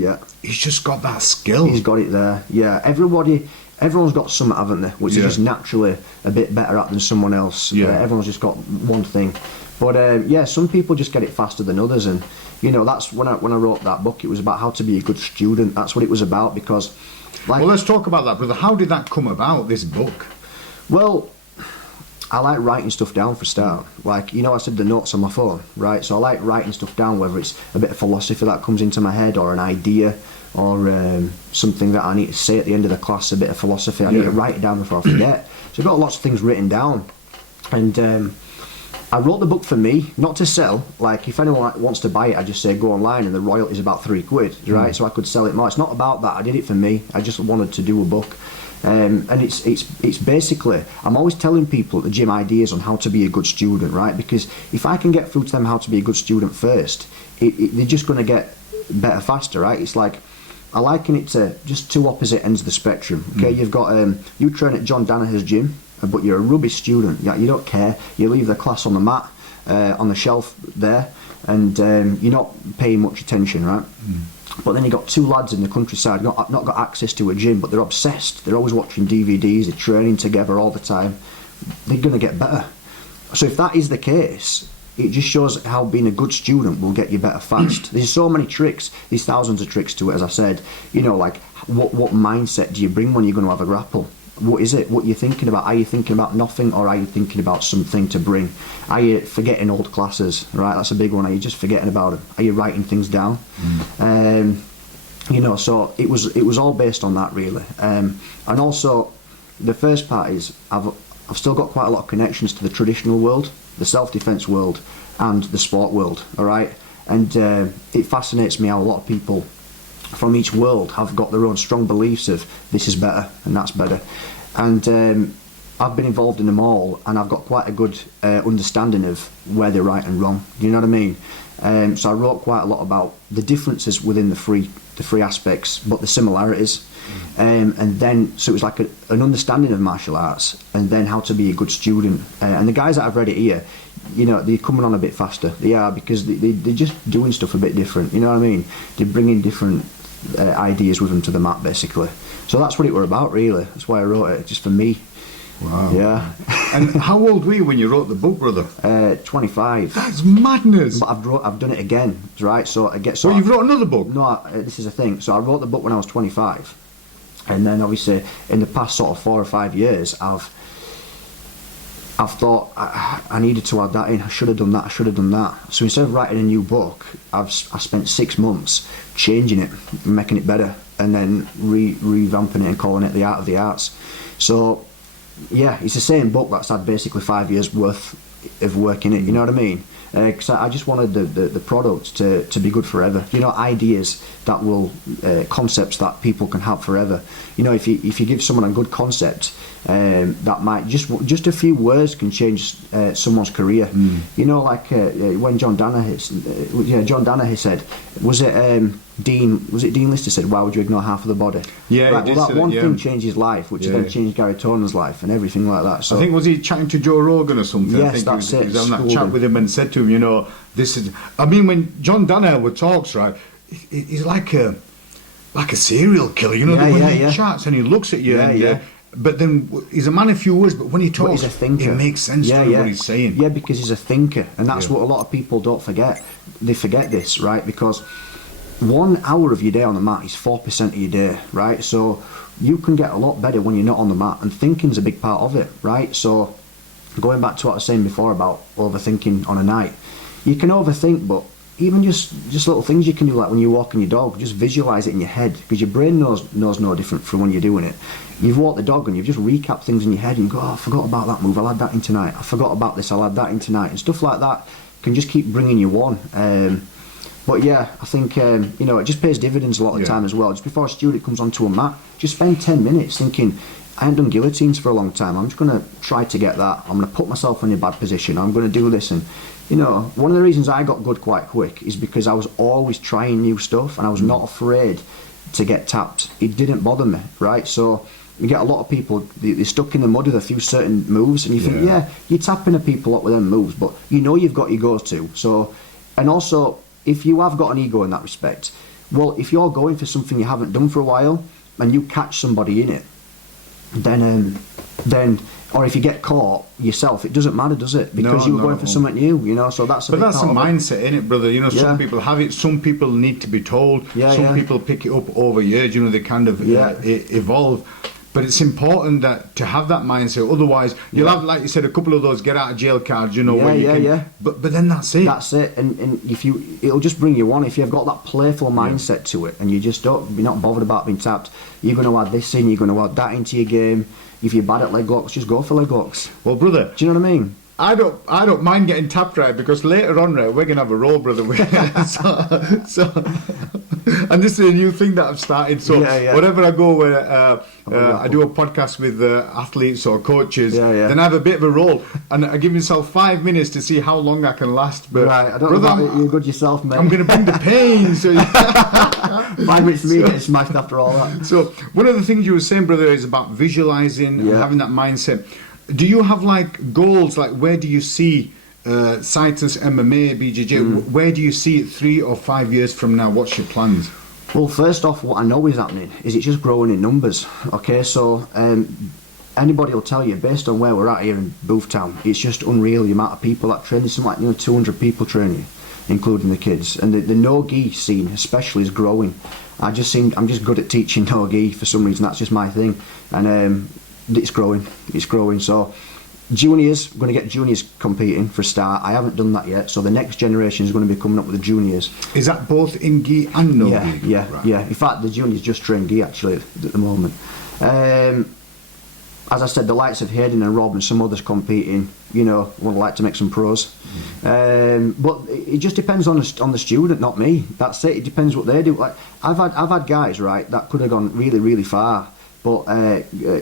he's just got that skill. He's got it there. Yeah, everyone's got something, haven't they? Which is just naturally a bit better at than someone else. Yeah. Everyone's just got one thing. But some people just get it faster than others, and you know, that's when I wrote that book. It was about how to be a good student. That's what it was about, because. Well, let's talk about that, brother. How did that come about, this book? Well, I like writing stuff down for a start. Like, you know, I said the notes on my phone, right? So I like writing stuff down, whether it's a bit of philosophy that comes into my head, or an idea, or something that I need to say at the end of the class, a bit of philosophy. I need to write it down before I forget. So I've got lots of things written down. And I wrote the book for me, not to sell. Like, if anyone wants to buy it, I just say go online, and the royalty is about £3, right? So I could sell it more. It's not about that. I did it for me. I just wanted to do a book, and it's basically, I'm always telling people at the gym ideas on how to be a good student, right? Because if I can get through to them how to be a good student first, they're just going to get better faster, right? It's like, I liken it to just two opposite ends of the spectrum. Okay, you've got you train at John Danaher's gym, but you're a rubbish student. You don't care. You leave the class on the mat, on the shelf there, and you're not paying much attention, right? But then you got two lads in the countryside, not got access to a gym, but they're obsessed. They're always watching DVDs. They're training together all the time. They're gonna get better. So if that is the case, it just shows how being a good student will get you better fast. There's so many tricks. There's thousands of tricks to it, as I said. You know, like what mindset do you bring when you're going to have a grapple? What is it? What are you thinking about? Are you thinking about nothing, or are you thinking about something to bring? Are you forgetting old classes? Right, that's a big one. Are you just forgetting about them? Are you writing things down? You know, so it was all based on that, really. And also, the first part is I've still got quite a lot of connections to the traditional world, the self-defense world, and the sport world. All right, and it fascinates me how a lot of people from each world have got their own strong beliefs of this is better and that's better, and I've been involved in them all, and I've got quite a good understanding of where they're right and wrong. You know what I mean? So I wrote quite a lot about the differences within the three aspects, but the similarities, and then so it was like an understanding of martial arts, and then how to be a good student. And the guys that I've read it here, you know, they're coming on a bit faster. They are, because they're just doing stuff a bit different. You know what I mean? They're bringing different ideas with them to the mat, basically. So that's what it were about, really. That's why I wrote it, just for me. Wow. Yeah. And how old were you when you wrote the book, brother? 25. That's madness. But I've done it again, right? So I get. So you've wrote another book? No, this is a thing. So I wrote the book when I was 25, and then obviously in the past sort of 4 or 5 years, I've thought I needed to add that in. I should have done that. I should have done that. So instead of writing a new book, I spent 6 months changing it, making it better, and then revamping it and calling it The Art of the Arts. So yeah, it's the same book that's had basically 5 years worth of work in it. You know what I mean? because I just wanted the product to be good forever. You know, ideas that will, concepts that people can have forever. You know, if you give someone a good concept, that might just a few words can change someone's career. You know, like when John Danaher said, was it Dean Lister said, why would you ignore half of the body? Yeah, right, well, that one thing changed his life, which then changed Gary Toner's life and everything like that. So I think, was he chatting to Joe Rogan or something? Yes, I think that's he was it. on that chat with him and said to him, you know, this is. I mean, when John Danaher talks, right, he's like a serial killer. You know, when he chats and he looks at you, but then he's a man of few words, but when he talks, he's a thinker. It makes sense to what he's saying. Yeah, because he's a thinker, and that's what a lot of people don't forget. They forget this, right? Because 1 hour of your day on the mat is 4% of your day, right? So you can get a lot better when you're not on the mat, and thinking's a big part of it, right? So going back to what I was saying before about overthinking on a night, you can overthink, but even just little things you can do, like when you're walking your dog, just visualise it in your head, because your brain knows no different from when you're doing it. You've walked the dog and you've just recapped things in your head and you go, oh, I forgot about that move, I'll add that in tonight. I forgot about this, I'll add that in tonight. And stuff like that can just keep bringing you on. But yeah, I think, you know, it just pays dividends a lot of the time as well. Just before a student comes onto a mat, just spend 10 minutes thinking, I haven't done guillotines for a long time, I'm just going to try to get that. I'm going to put myself in a bad position, I'm going to do this. And, you know, one of the reasons I got good quite quick is because I was always trying new stuff and I was not afraid to get tapped. It didn't bother me, right? So you get a lot of people, they're stuck in the mud with a few certain moves, and you think, you're tapping at people a lot with them moves, but you know you've got your go-to. So, and also, if you have got an ego in that respect, well, if you're going for something you haven't done for a while and you catch somebody in it, then or if you get caught yourself, it doesn't matter, does it? Because you were going for something new, you know. So that's. But that's a mindset, innit, brother? You know, some people have it. Some people need to be told. Some people pick it up over years. You know, they kind of evolve. But it's important that to have that mindset. Otherwise, you'll have, like you said, a couple of those get out of jail cards. You know, where you can. But then that's it. That's it. And if it'll just bring you on. If you've got that playful mindset to it, and you just you're not bothered about being tapped. You're going to add this in. You're going to add that into your game. If you're bad at leg locks, just go for leg locks. Well, brother, do you know what I mean? I don't mind getting tapped, right, because later on, right, we're gonna have a roll, brother. so and this is a new thing that I've started. So whenever I go where I do a podcast with athletes or coaches, then I have a bit of a roll, and I give myself 5 minutes to see how long I can last. But right, I don't know you're good yourself, mate. I'm gonna bring the pain. So 5 minutes for me getting smashed after all that. So one of the things you were saying, brother, is about visualizing and having that mindset. Do you have like goals? Like, where do you see Citus MMA, BJJ? Where do you see it 3 or 5 years from now? What's your plans? Well, first off, what I know is happening is it's just growing in numbers. Okay, so anybody will tell you, based on where we're at here in Boothtown, it's just unreal the amount of people that train. There's something like 200 people training, including the no-gi and the no-gi scene especially is growing. I'm just good at teaching no-gi for some reason. That's just my thing, and it's growing. So juniors, I'm going to get juniors competing for a start. I haven't done that yet, so the next generation is going to be coming up with the juniors. Is that both in gi and no gi? Yeah. In fact, the juniors just train gi actually at the moment. As I said, the likes of Hayden and Rob and some others competing, you know, would like to make some pros. But it just depends on the student, not me. That's it. It depends what they do. Like I've had guys, right, that could have gone really, really far, but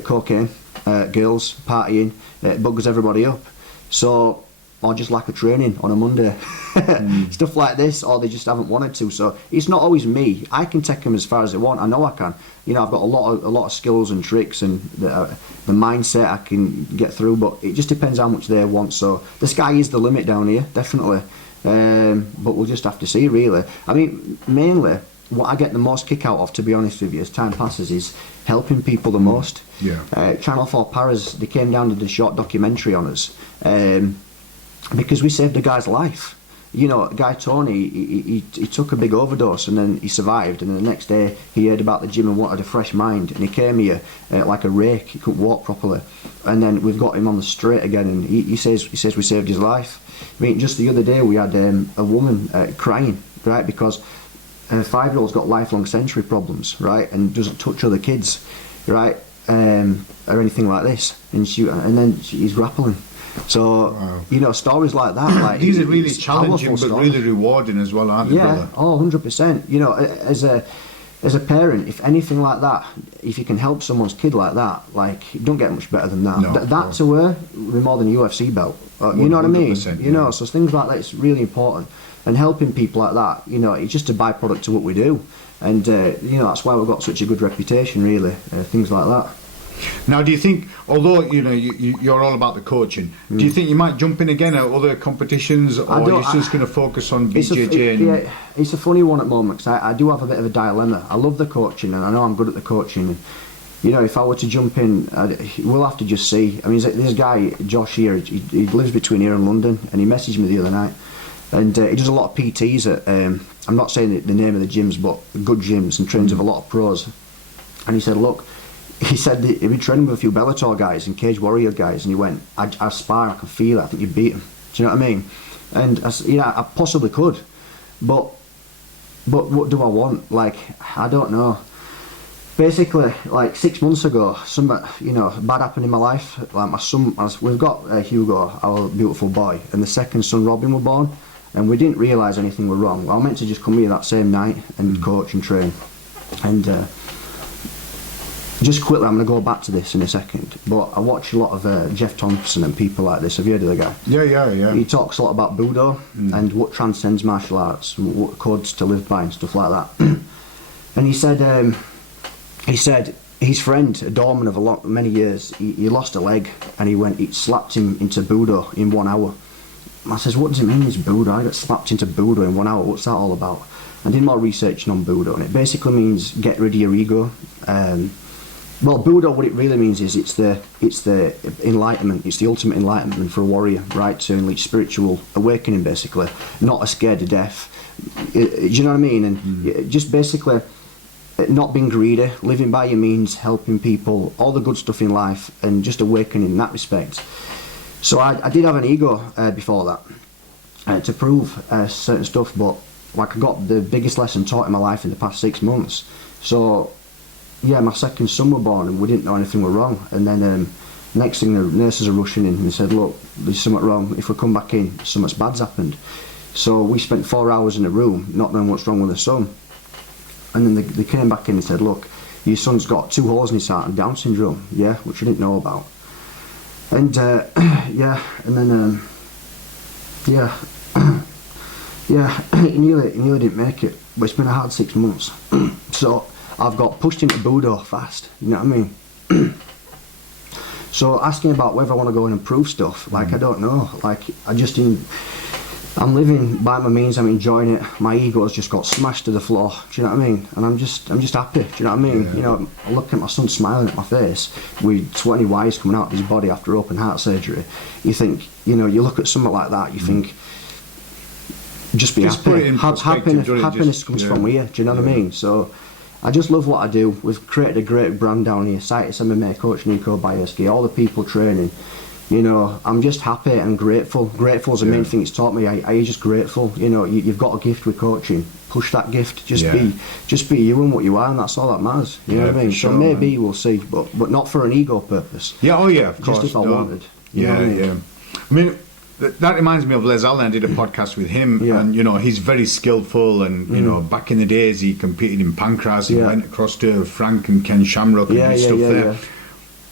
cocaine, girls, partying, buggers everybody up. So, or just lack of training on a Monday. Stuff like this, or they just haven't wanted to. So it's not always me. I can take them as far as they want. I know I can. You know, I've got a lot of skills and tricks and the mindset I can get through. But it just depends how much they want. So the sky is the limit down here, definitely. But we'll just have to see, really. I mean, mainly what I get the most kick out of, to be honest with you, as time passes, is helping people the most. Channel 4 Paras, they came down to the short documentary on us. Because we saved a guy's life. You know, guy Tony, he took a big overdose and then he survived, and then the next day he heard about the gym and wanted a fresh mind, and he came here like a rake. He couldn't walk properly, and then we've got him on the straight again, and he says we saved his life. I mean, just the other day we had a woman crying, right, because her 5-year-old's got lifelong sensory problems, right, and doesn't touch other kids, right, or anything like this, and then she's grappling. So, you know, stories like that, like these are really it's challenging, powerful but stories. really rewarding as well, aren't they, Yeah, brother? oh, 100%. You know, as a parent, if anything like that, if you can help someone's kid like that, like, you don't get much better than that. No, That to her, with more than a UFC belt. You know what I mean? 100%, You know, so things like that is really important. And helping people like that, you know, it's just a byproduct to what we do. And, you know, that's why we've got such a good reputation, really, things like that. Now, do you think, although you know you're all about the coaching, do you think you might jump in again at other competitions, or are you just going to focus on BJJ? Yeah, it's a funny one at the moment, because I do have a bit of a dilemma. I love the coaching, and I know I'm good at the coaching. And, you know, if I were to jump in, we'll have to just see. I mean, this guy Josh here, he lives between here and London, and he messaged me the other night, and he does a lot of PTs at. I'm not saying the name of the gyms, but good gyms, and trains with a lot of pros. And he said, look. He said he'd been training with a few Bellator guys and Cage Warrior guys, and he went, I spar, I can feel it, I think you beat him. Do you know what I mean? And I possibly could, but what do I want? Like, I don't know. Basically, like 6 months ago, something, you know, bad happened in my life. Like my son, we've got Hugo, our beautiful boy, and the second son Robin were born, and we didn't realise anything was wrong. I was meant to just come here that same night and coach and train, and. Just quickly, I'm going to go back to this in a second, but I watch a lot of Jeff Thompson and people like this. Have you heard of the guy? Yeah. He talks a lot about Budo and what transcends martial arts, and what codes to live by and stuff like that. And he said his friend, a doorman of many years, he lost a leg, and he slapped him into Budo in 1 hour. I says, what does it mean, this Budo? I got slapped into Budo in 1 hour. What's that all about? I did more research on Budo, and it basically means get rid of your ego. Well, Budo, what it really means is it's the enlightenment, it's the ultimate enlightenment for a warrior, right? To unleash spiritual awakening, basically, not a scared to death. Do you know what I mean? And just basically not being greedy, living by your means, helping people, all the good stuff in life, and just awakening in that respect. So I did have an ego before that to prove certain stuff, but like I got the biggest lesson taught in my life in the past 6 months. So. Yeah, my second son were born, and we didn't know anything was wrong. And then next thing, the nurses are rushing in, and they said, look, there's something wrong. If we come back in, something bad's happened. So we spent 4 hours in a room, not knowing what's wrong with the son. And then they came back in and said, look, your son's got 2 holes in his heart and Down syndrome, yeah, which I didn't know about. And and then he nearly didn't make it, but it's been a hard 6 months. So I've got pushed into Budo fast, you know what I mean? So asking about whether I want to go and improve stuff, like I don't know, like I'm living by my means, I'm enjoying it. My ego's just got smashed to the floor, do you know what I mean? And I'm just happy, do you know what I mean? Yeah. You know, I look at my son smiling at my face with sweaty wires coming out of his body after open heart surgery. You think, you know, you look at something like that, you think, just be Just put it happy. in perspective, Happiness comes from here, do you know what I mean? So I just love what I do. We've created a great brand down here. Citus MMA, Coach Nico, Bajerski, all the people training. You know, I'm just happy and grateful. Grateful is the main thing it's taught me. I'm just grateful. You know, you've got a gift with coaching. Push that gift. Just be you and what you are, and that's all that matters. You know what I mean? Sure, so maybe man. we'll see, but not for an ego purpose. Yeah, oh yeah, of course. Just if I wanted. You know what I mean? I mean, that reminds me of Les Allen. I did a podcast with him, and you know he's very skillful. And you know, back in the days, he competed in Pancras. He went across to Frank and Ken Shamrock and did stuff there. Yeah.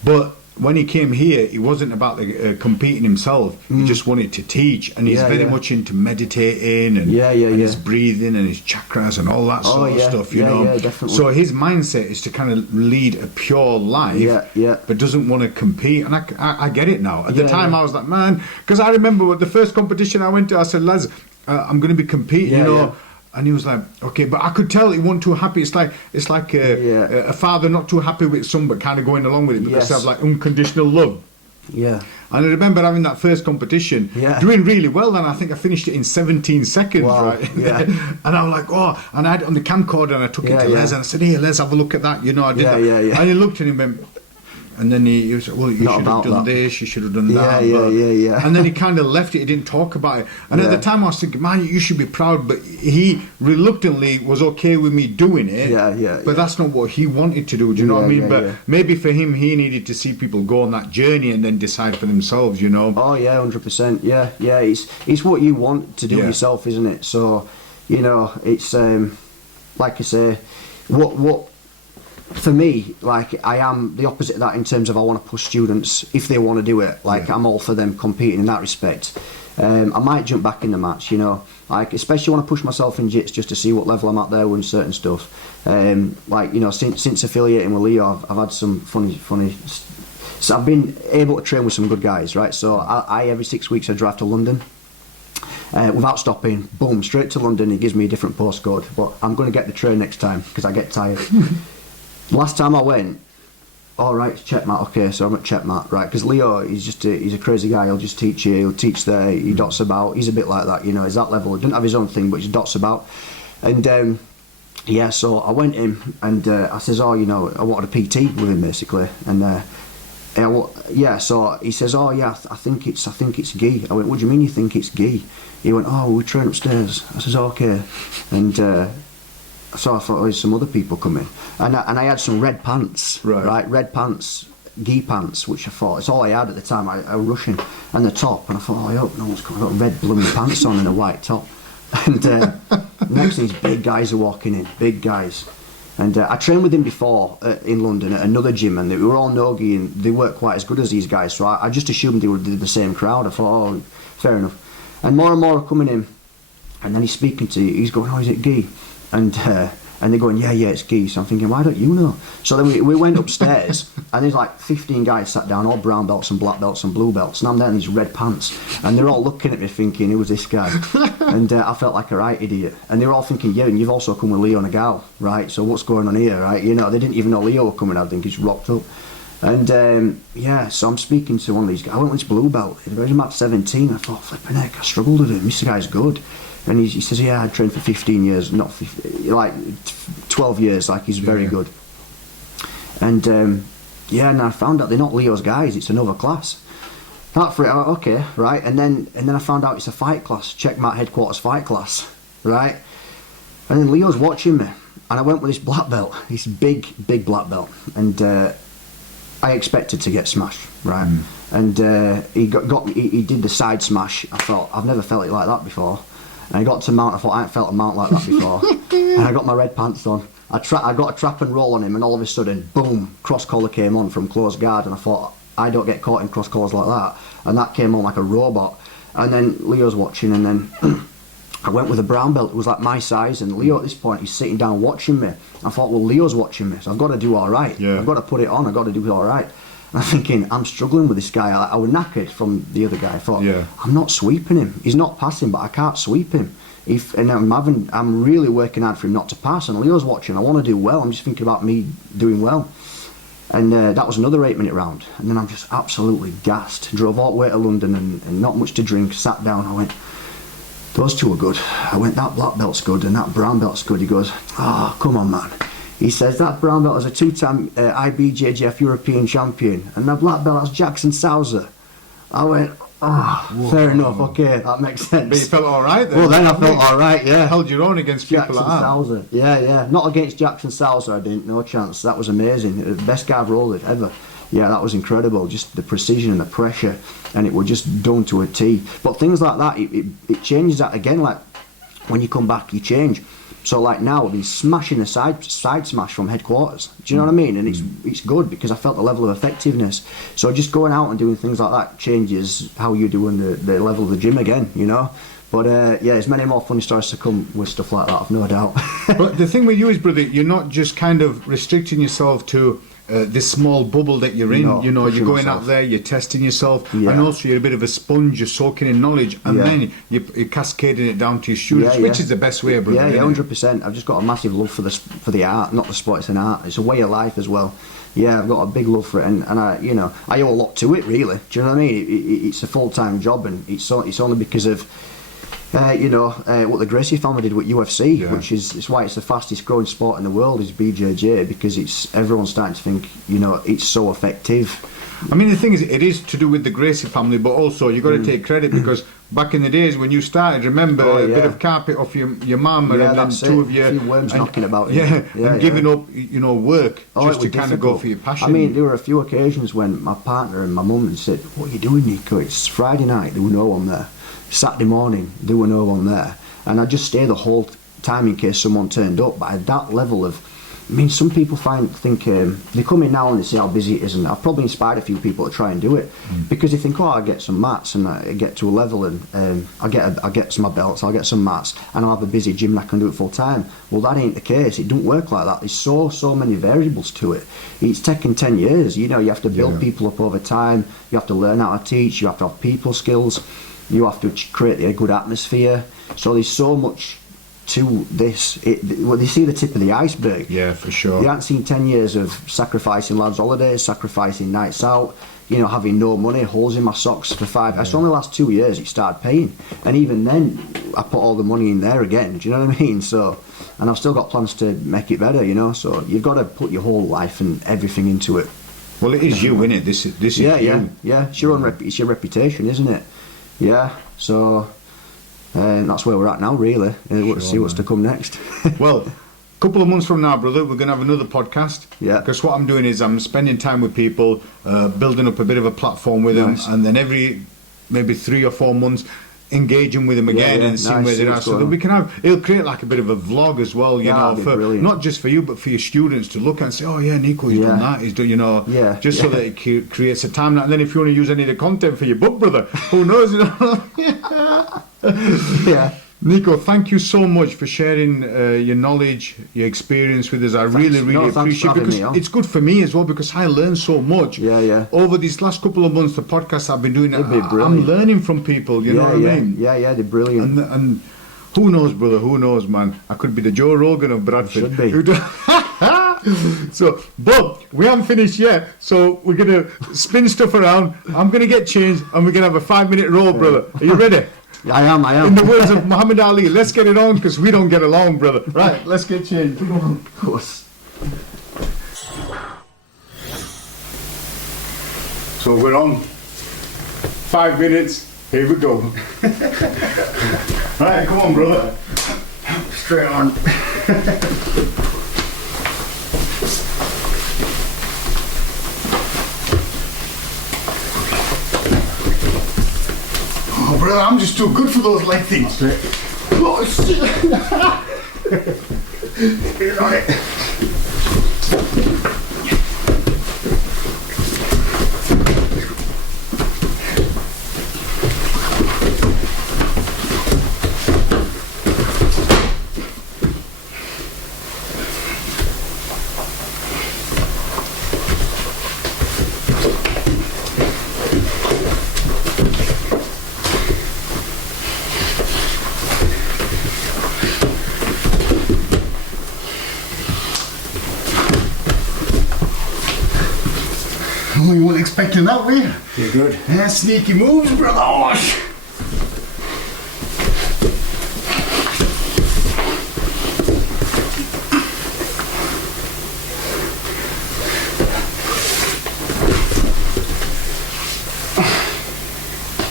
But when he came here, he wasn't about competing himself. He just wanted to teach, and he's very much into meditating and his breathing and his chakras and all that sort of stuff. You know, definitely. so his mindset is to kind of lead a pure life, but doesn't want to compete. And I get it now. At the time, I was like, man, because I remember the first competition I went to, I said, Les, I'm going to be competing. You know. And he was like, okay, but I could tell he wasn't too happy. It's like a father not too happy with son, but kind of going along with it because they have like unconditional love. Yeah. And I remember having that first competition, doing really well, and I think I finished it in 17 seconds, right? Yeah. And I was like, oh, and I had it on the camcorder, and I took it to Les, and I said, hey, Les, have a look at that. You know, I did that. And he looked at him and went, And then he said, well, you Not should have about done that. this, you should have done Yeah, that. yeah. And then he kind of left it, he didn't talk about it. And at Yeah. the time I was thinking, man, you should be proud. But he reluctantly was okay with me doing it. But that's not what he wanted to do, do you know what I mean? But maybe for him, he needed to see people go on that journey and then decide for themselves, you know? Oh, yeah, 100%. Yeah. It's what you want to do yourself, isn't it? So, you know, it's, like I say, what for me, like, I am the opposite of that in terms of I want to push students if they want to do it. Like, I'm all for them competing in that respect. I might jump back in the match, you know, like, especially when I push myself in jits just to see what level I'm at there with certain stuff. Like, you know, since affiliating with Leo, I've had some funny. So I've been able to train with some good guys, right? So I every 6 weeks I drive to London. Without stopping, boom, straight to London. He gives me a different postcode, but I'm going to get the train next time because I get tired. Last time I went, all right, checkmate. Okay, so I'm at checkmate, right? Because Leo, he's a crazy guy. He'll just teach you. He'll teach there. He dots about. He's a bit like that, you know. He's that level. He doesn't have his own thing, but he dots about. And yeah, so I went in and I says, oh, you know, I wanted a PT with him basically, and. Yeah, so he says, oh yeah, I think it's gi. I went, what do you mean you think it's gi? He went, oh, we train upstairs. I says, okay. And so I thought, oh, there's some other people coming. And I had some red pants, right? Red pants, gi pants, which I thought, it's all I had at the time. I was rushing. And the top, and I thought, oh, I hope no one's coming. I've got red blooming pants on and a white top. And next these big guys are walking in, big guys. And I trained with him before in London at another gym, and they were all nogi and they weren't quite as good as these guys, so I just assumed they were the same crowd. I thought, oh, fair enough. And more are coming in, and then he's speaking to you, he's going, oh, is it gi? And they're going, yeah, it's gi. So I'm thinking, why don't you know? So then we went upstairs, and there's like 15 guys sat down, all brown belts and black belts and blue belts, and I'm there in these red pants, and they're all looking at me thinking, who was this guy? And I felt like a right idiot. And they were all thinking, yeah, and you've also come with Leo Nagal, right? So what's going on here, right? You know, they didn't even know Leo were coming, I think he's rocked up. And yeah, so I'm speaking to one of these guys. I went with this blue belt, he was about 17, I thought, flipping heck, I struggled with him, this guy's good. And he says, yeah, I trained for 15 years, not 15, like 12 years, like he's very good. And yeah, and I found out they're not Leo's guys, it's another class. That for it, okay, right, and then I found out it's a fight class, Checkmate Headquarters fight class, right? And then Leo's watching me, and I went with this black belt, this big black belt, and I expected to get smashed, right? And he did the side smash. I thought, I've never felt it like that before. And I got to mount, I thought, I ain't felt a mount like that before. And I got my red pants on. I got a trap and roll on him, and all of a sudden, boom, cross collar came on from close guard, and I thought, I don't get caught in cross collars like that. And that came on like a robot. And then Leo's watching, and then I went with a brown belt. It was like my size, and Leo at this point, he's sitting down watching me. I thought, well, Leo's watching me, so I've got to do all right. I've got to put it on, I've got to do it all right. And I'm thinking, I'm struggling with this guy. I was knackered from the other guy. I thought, I'm not sweeping him. He's not passing, but I can't sweep him. And I'm really working hard for him not to pass. And Leo's watching. I want to do well. I'm just thinking about me doing well. And that was another 8-minute round. And then I'm just absolutely gassed. Drove all the way to London and not much to drink. Sat down. I went, those two are good. I went, that black belt's good and that brown belt's good. He goes, oh, come on, man. He says, that brown belt is a 2-time IBJJF European champion, and that black belt is Jackson Sousa. I went, oh, fair enough, okay, that makes sense. But you felt alright then? Well, then I felt alright, yeah. Held your own against people Jackson like that? Sousa, yeah. Not against Jackson Sousa, I didn't, no chance. That was amazing. The best guy I've rolled ever. Yeah, that was incredible, just the precision and the pressure, and it was just done to a T. But things like that, it changes that again, like, when you come back, you change. So like now I've been smashing the side smash from headquarters. Do you know what I mean? And it's good because I felt the level of effectiveness. So just going out and doing things like that changes how you're doing the level of the gym again, you know? But yeah, there's many more funny stories to come with stuff like that, I've no doubt. But the thing with you is, brother, you're not just kind of restricting yourself to this small bubble that you're in. No, you know, you're going myself out there, you're testing yourself, and also you're a bit of a sponge, you're soaking in knowledge, and then you're cascading it down to your students, which is the best way, brother. Yeah, 100%. I've just got a massive love for the art, not the sport, it's an art. It's a way of life as well. Yeah, I've got a big love for it, and I, you know, I owe a lot to it, really. Do you know what I mean? It's a full-time job, and it's only because of What the Gracie family did with UFC, Yeah. which is it's why it's the fastest growing sport in the world, is BJJ, because everyone's starting to think, it's so effective. I mean, the thing is, it is to do with the Gracie family, but also you got to take credit because back in the days when you started, remember a bit of carpet off your mum and then two of you, a few worms knocking about. And giving up, work just to kind of go difficult. for your passion. I mean, there were a few occasions when my partner and my mum said, "What are you doing, Nico? It's Friday night. There were no one there. Saturday morning, there were no one there." And I just stay the whole time in case someone turned up. But at that level of, some people think they come in now and they say how busy it is, and I've probably inspired a few people to try and do it because they think, I get some mats and I get to a level and I get some belts, I'll get some mats and I'll have a busy gym and I can do it full time. Well, that ain't the case. It don't work like that. There's so many variables to it. It's taken 10 years. You have to build people up over time. You have to learn how to teach. You have to have people skills. You have to create a good atmosphere. So there's so much to this. They see the tip of the iceberg. Yeah, for sure. They haven't seen 10 years of sacrificing lads' holidays, sacrificing nights out, having no money, holes in my socks for 5. Yeah. It's only the last 2 years it started paying, and even then I put all the money in there again. Do you know what I mean? So, and I've still got plans to make it better. So you've got to put your whole life and everything into it. Well, it is you, isn't it? This is you. Yeah. It's your reputation, isn't it? Yeah. So. That's where we're at now, really. We'll see what's to come next. Well, a couple of months from now, brother, we're going to have another podcast. Yeah. Because what I'm doing is I'm spending time with people, building up a bit of a platform with them, and then every maybe 3 or 4 months, engaging with them again and seeing where they are. So that we can it'll create like a bit of a vlog as well, for not just for you, but for your students to look at and say, oh yeah, Nico, he's done that, he's done, just so that it creates a timeline. And then if you want to use any of the content for your book, brother, who knows? Yeah. Nico, thank you so much for sharing your knowledge, your experience with us. I really appreciate it, because it's good for me as well, because I learn so much. Over these last couple of months, the podcasts I've been doing, I'm learning from people, you know what I mean? Yeah, they're brilliant. And who knows, brother, who knows, man? I could be the Joe Rogan of Bradford. Should be. So, but we haven't finished yet, so we're going to spin stuff around. I'm going to get changed and we're going to have a 5-minute roll, brother. Are you ready? I am. In the words of Muhammad Ali, let's get it on, because we don't get along, brother. Right, let's get changed. Come on. Of course. So we're on. 5 minutes. Here we go. Right, come on, brother. Straight on. Oh, brother, I'm just too good for those leg things. Oh, shit. Get on it. Oh, you weren't expecting that, were you? You're good. Yeah, sneaky moves, brother. Oh,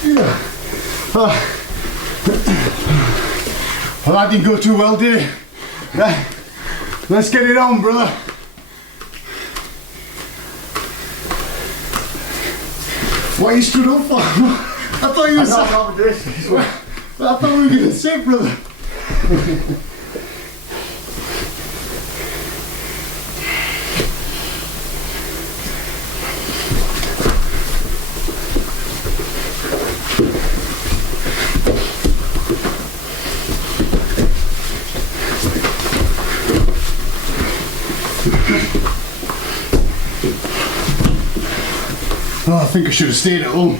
yeah. Well, that didn't go too well, did it? Right. Let's get it on, brother. What you stood up for? I thought you were I thought we were going to sit, brother. Oh, I think I should have stayed at home.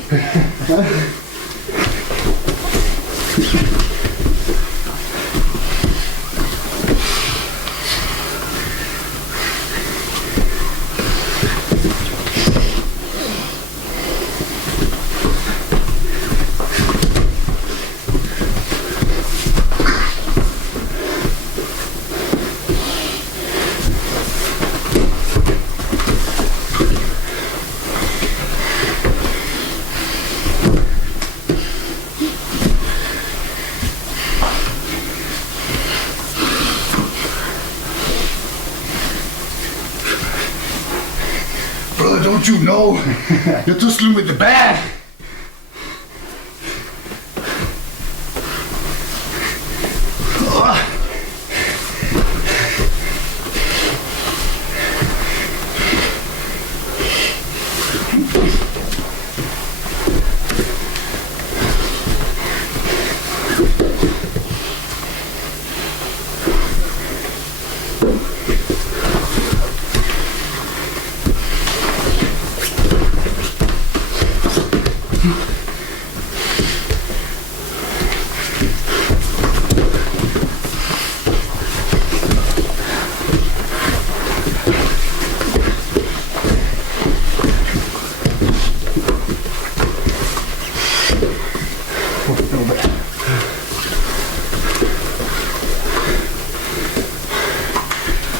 don't you know? You're tussling with the bear.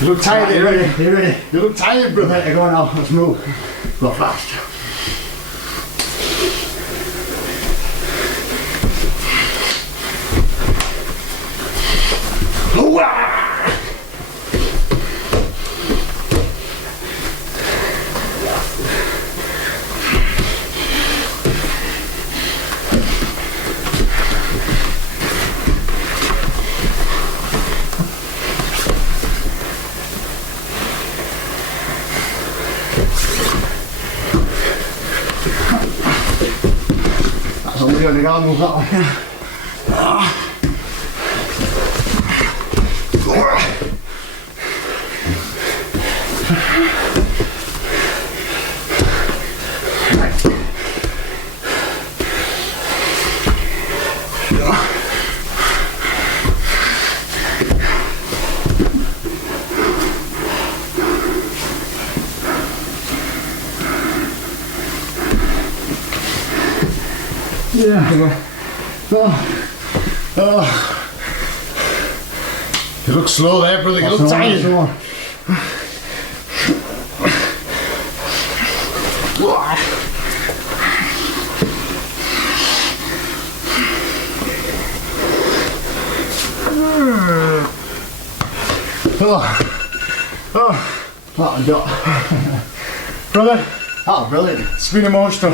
You look tired, you ready? You ready? You look tired, brother. Right, go on now, let's move. Go fast. We're going to go move that way. Yeah. You look slow there, brother. You look tired. What I got? Brother, Oh, brilliant. it's been emotional.